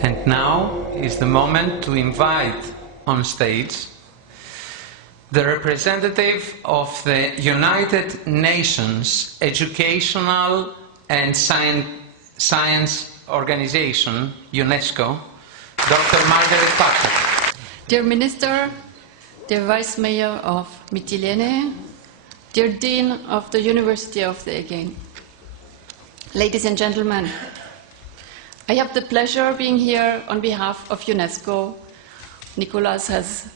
And now is the moment to invite on stage the representative of the United Nations Educational and Science Organization, UNESCO, Dr. Margaret Thatcher. Dear Minister, dear Vice Mayor of Mytilene, dear Dean of the University of the Aegean, ladies and gentlemen, I have the pleasure of being here on behalf of UNESCO. Nicolas has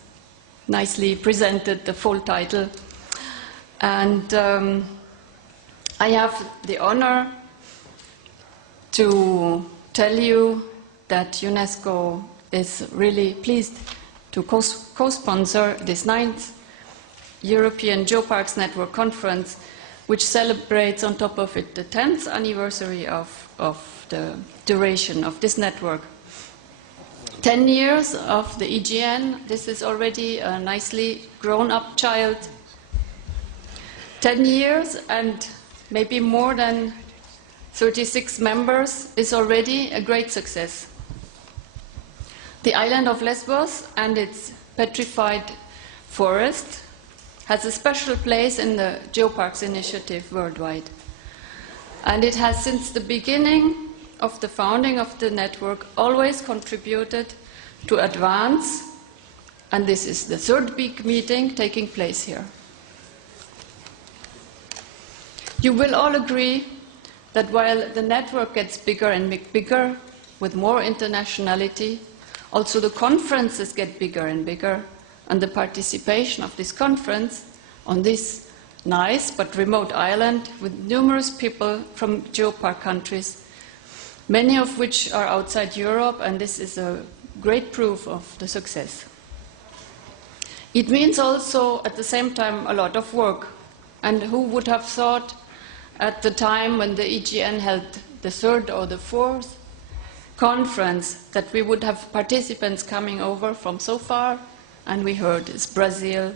nicely presented the full title. And I have the honor to tell you that UNESCO is really pleased to co-sponsor this 9th European Geoparks Network Conference, which celebrates on top of it the 10th anniversary of the duration of this network. 10 years of the EGN, this is already a nicely grown-up child. 10 years and maybe more than 36 members is already a great success. The island of Lesvos and its petrified forest has a special place in the Geoparks initiative worldwide. And it has, since the beginning of the founding of the network, always contributed to advance, and this is the third big meeting taking place here. You will all agree that while the network gets bigger and bigger, with more internationality, also the conferences get bigger and bigger, and the participation of this conference on this nice but remote island with numerous people from Geopark countries, many of which are outside Europe, and this is a great proof of the success. It means also at the same time a lot of work, and who would have thought at the time when the EGN held the 3rd or the 4th conference that we would have participants coming over from so far, and we heard it's Brazil,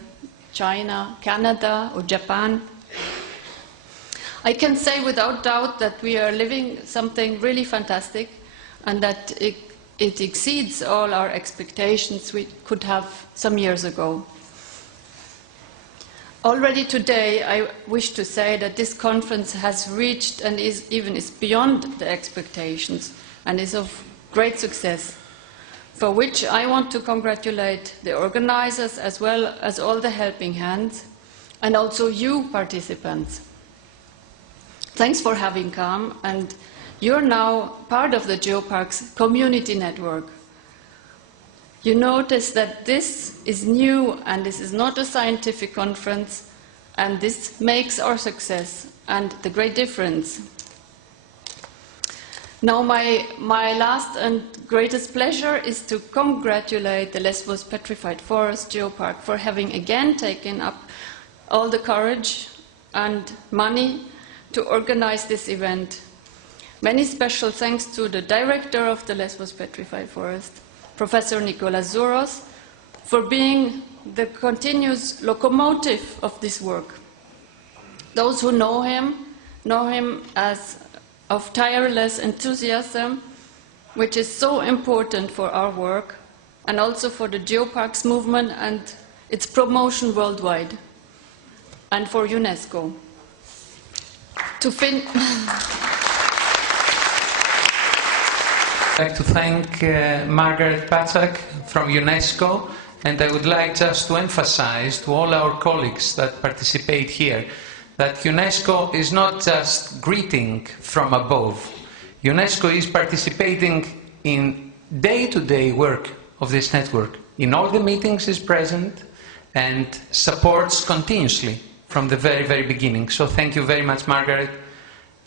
China, Canada or Japan. I can say without doubt that we are living something really fantastic, and that it exceeds all our expectations we could have some years ago. Already today, I wish to say that this conference has reached and is beyond the expectations and is of great success, for which I want to congratulate the organizers as well as all the helping hands, and also you participants. Thanks for having come, and you're now part of the Geoparks community network. You notice that this is new and this is not a scientific conference, and this makes our success and the great difference. Now my last and greatest pleasure is to congratulate the Lesvos Petrified Forest Geopark for having again taken up all the courage and money to organize this event. Many special thanks to the director of the Lesvos Petrified Forest, Professor Nicolas Zouros, for being the continuous locomotive of this work. Those who know him as of tireless enthusiasm, which is so important for our work and also for the Geoparks movement and its promotion worldwide, and for UNESCO. I'd like to thank Margaret Thatcher from UNESCO, and I would like just to emphasize to all our colleagues that participate here that UNESCO is not just greeting from above. UNESCO is participating in day-to-day work of this network. In all the meetings is present and supports continuously from the very, very beginning. So thank you very much, Margaret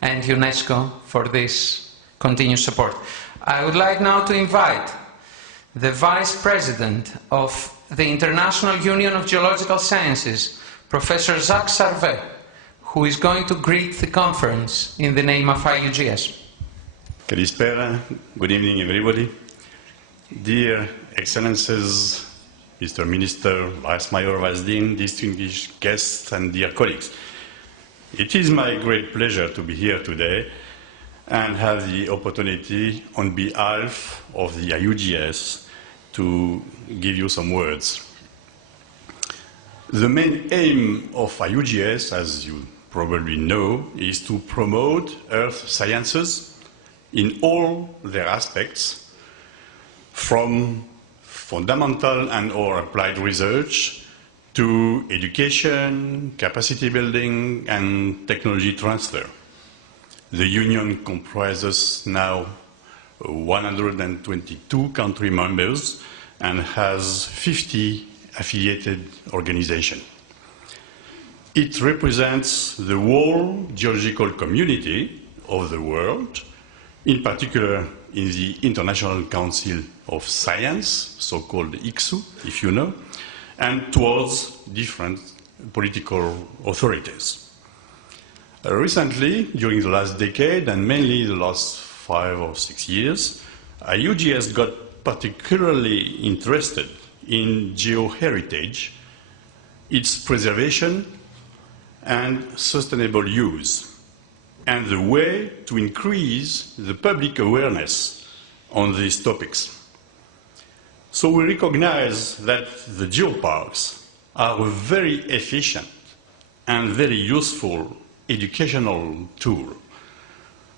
and UNESCO, for this continuous support. I would like now to invite the Vice President of the International Union of Geological Sciences, Professor Jacques Sarvet, who is going to greet the conference in the name of IUGS. Kalispera, good evening everybody. Dear Excellencies, Mr. Minister, Vice Mayor, Vice Dean, distinguished guests and dear colleagues. It is my great pleasure to be here today and have the opportunity on behalf of the IUGS to give you some words. The main aim of IUGS, as you probably know, is to promote earth sciences in all their aspects, from fundamental and or applied research to education, capacity building, and technology transfer. The Union comprises now 122 country members and has 50 affiliated organizations. It represents the whole geological community of the world, in particular in the International Council of Science, so-called ICSU, if you know, and towards different political authorities. Recently, during the last decade, and mainly the last 5 or 6 years, IUGS got particularly interested in geoheritage, its preservation and sustainable use, and the way to increase the public awareness on these topics. So we recognize that the geoparks are a very efficient and very useful educational tool.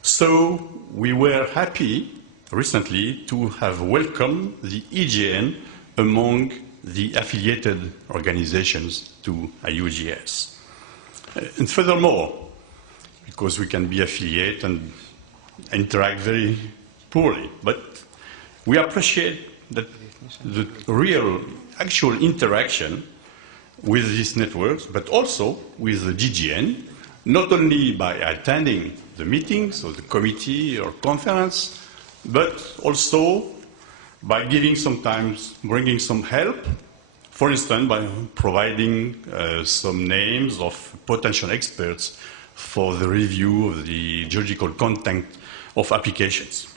So we were happy recently to have welcomed the EGN among the affiliated organizations to IUGS. And furthermore, because we can be affiliated and interact very poorly, but we appreciate that the real, actual interaction with these networks, but also with the GGN, not only by attending the meetings or the committee or conference, but also by giving sometimes, bringing some help, for instance, by providing some names of potential experts for the review of the geological content of applications.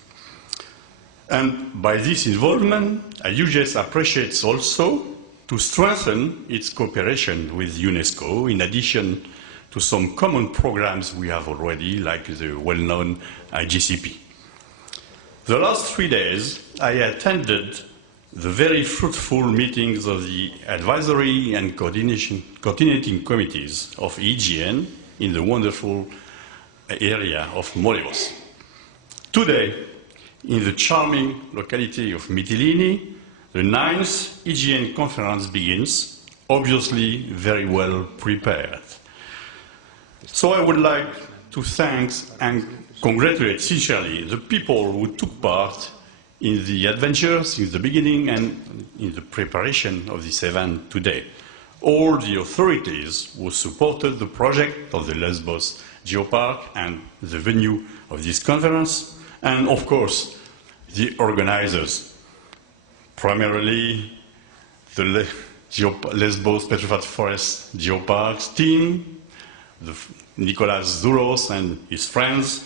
And by this involvement, IUGS appreciates also to strengthen its cooperation with UNESCO, in addition to some common programs we have already, like the well-known IGCP. The last 3 days, I attended the very fruitful meetings of the advisory and coordinating committees of EGN in the wonderful area of Molivos. Today, in the charming locality of Mytilene, the 9th EGN conference begins, obviously very well prepared. So I would like to thank and congratulate sincerely the people who took part in the adventure since the beginning and in the preparation of this event today. All the authorities who supported the project of the Lesbos Geopark and the venue of this conference, and of course, the organizers, primarily the Lesbos Petrified Forest Geoparks team, Nicolas Zouros and his friends,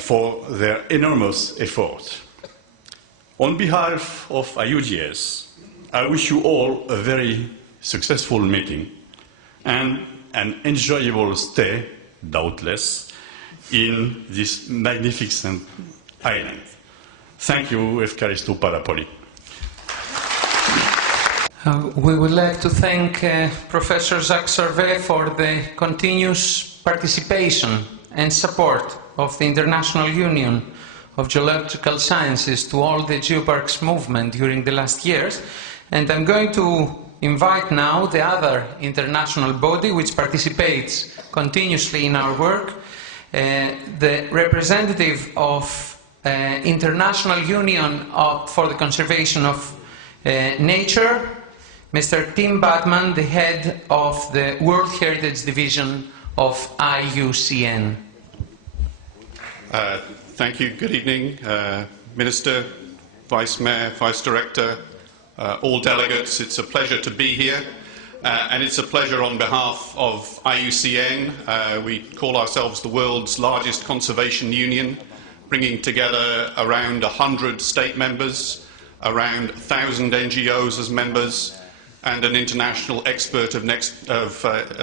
for their enormous effort. On behalf of IUGS, I wish you all a very successful meeting and an enjoyable stay, doubtless, in this magnificent island. Thank you, Efkaristo Parapoli. We would like to thank Professor Jacques Servet for the continuous participation and support of the International Union of Geological Sciences to all the Geoparks movement during the last years. And I'm going to invite now the other international body which participates continuously in our work, the representative of International Union for the Conservation of Nature, Mr. Tim Batman, the head of the World Heritage Division of IUCN. Thank you. Good evening, Minister, Vice Mayor, Vice Director, all delegates. It's a pleasure to be here, and it's a pleasure on behalf of IUCN. We call ourselves the world's largest conservation union, bringing together around 100 state members, around 1,000 NGOs as members, and an international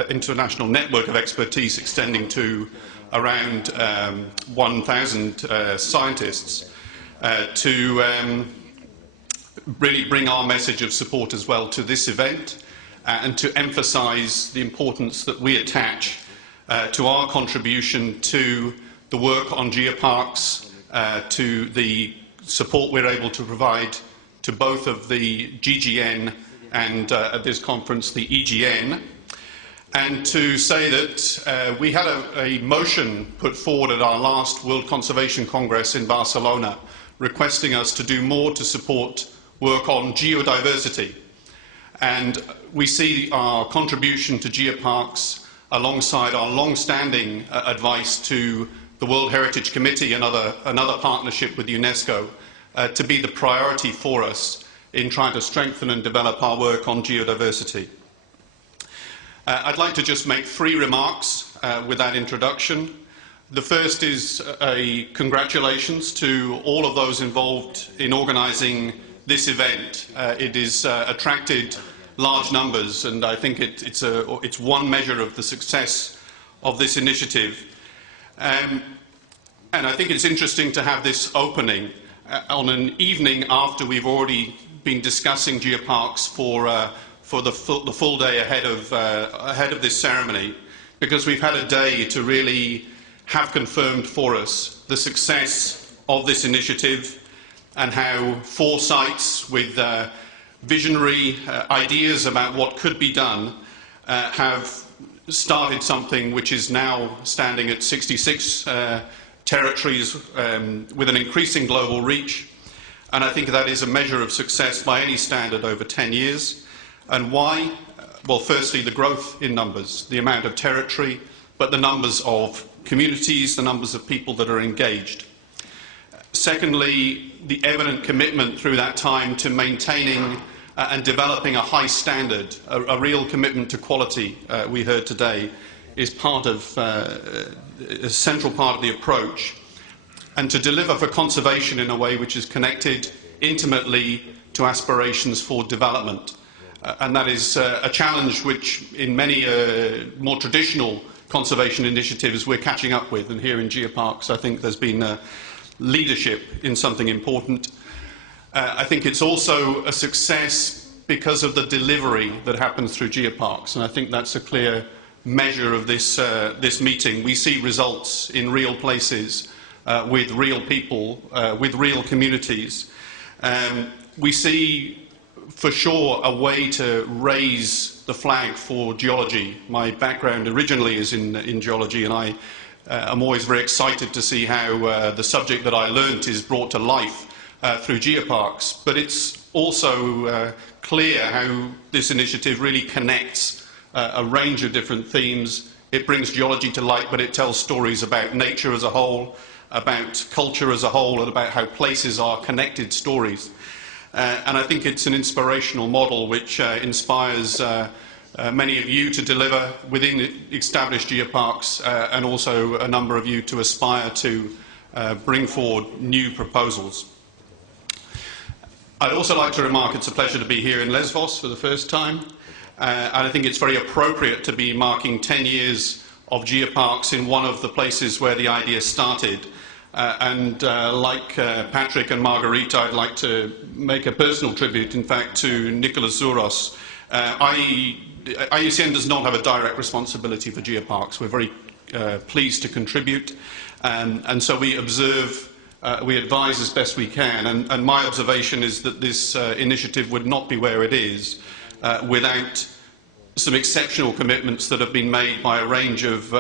international network of expertise extending to around 1,000 scientists to really bring our message of support as well to this event and to emphasise the importance that we attach to our contribution to the work on geoparks, to the support we're able to provide to both of the GGN and at this conference the EGN, and to say that we had a motion put forward at our last World Conservation Congress in Barcelona requesting us to do more to support work on geodiversity, and we see our contribution to geoparks alongside our long-standing advice to the World Heritage Committee and another partnership with UNESCO to be the priority for us in trying to strengthen and develop our work on geodiversity. I'd like to just make 3 remarks with that introduction. The first is a congratulations to all of those involved in organising this event. It has attracted large numbers, and I think it's one measure of the success of this initiative. And I think it's interesting to have this opening on an evening after we've already been discussing geoparks for the full day ahead of this ceremony, because we've had a day to really have confirmed for us the success of this initiative and how 4 sites with visionary ideas about what could be done have started something which is now standing at 66 territories with an increasing global reach. And I think that is a measure of success by any standard over 10 years. And why? Well, firstly, the growth in numbers, the amount of territory, but the numbers of communities, the numbers of people that are engaged. Secondly, the evident commitment through that time to maintaining and developing a high standard, a real commitment to quality, we heard today, is part of a central part of the approach, and to deliver for conservation in a way which is connected intimately to aspirations for development. And that is a challenge which in many more traditional conservation initiatives we're catching up with, and here in Geoparks I think there's been leadership in something important. I think it's also a success because of the delivery that happens through Geoparks, and I think that's a clear measure of this meeting. We see results in real places, with real people, with real communities. We see for sure a way to raise the flag for geology. My background originally is in geology, and I am always very excited to see how the subject that I learnt is brought to life through Geoparks. But it's also clear how this initiative really connects a range of different themes. It brings geology to light, but it tells stories about nature as a whole, about culture as a whole, and about how places are connected stories. And I think it's an inspirational model which inspires many of you to deliver within established geoparks, and also a number of you to aspire to bring forward new proposals. I'd also like to remark it's a pleasure to be here in Lesvos for the first time, and I think it's very appropriate to be marking 10 years of geoparks in one of the places where the idea started. Like Patrick and Margarita, I'd like to make a personal tribute, in fact, to Nicholas Zouros. IUCN does not have a direct responsibility for geoparks. We're very pleased to contribute, and so we observe, we advise as best we can, and my observation is that this initiative would not be where it is without some exceptional commitments that have been made by a range of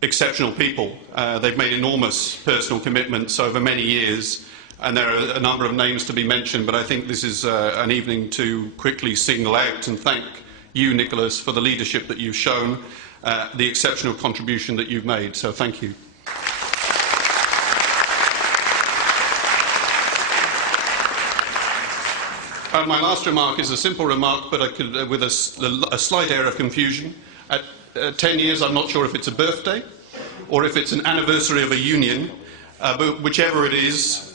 exceptional people. They've made enormous personal commitments over many years, and there are a number of names to be mentioned, but I think this is an evening to quickly single out and thank you, Nicholas, for the leadership that you've shown, the exceptional contribution that you've made. So thank you. My last remark is a simple remark, but I could, with a slight air of confusion. At 10 years, I'm not sure if it's a birthday or if it's an anniversary of a union, but whichever it is,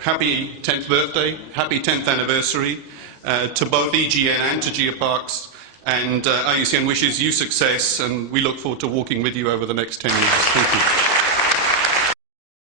happy 10th birthday, happy 10th anniversary to both EGN and to Geoparks, and IUCN wishes you success, and we look forward to walking with you over the next 10 years. Thank you.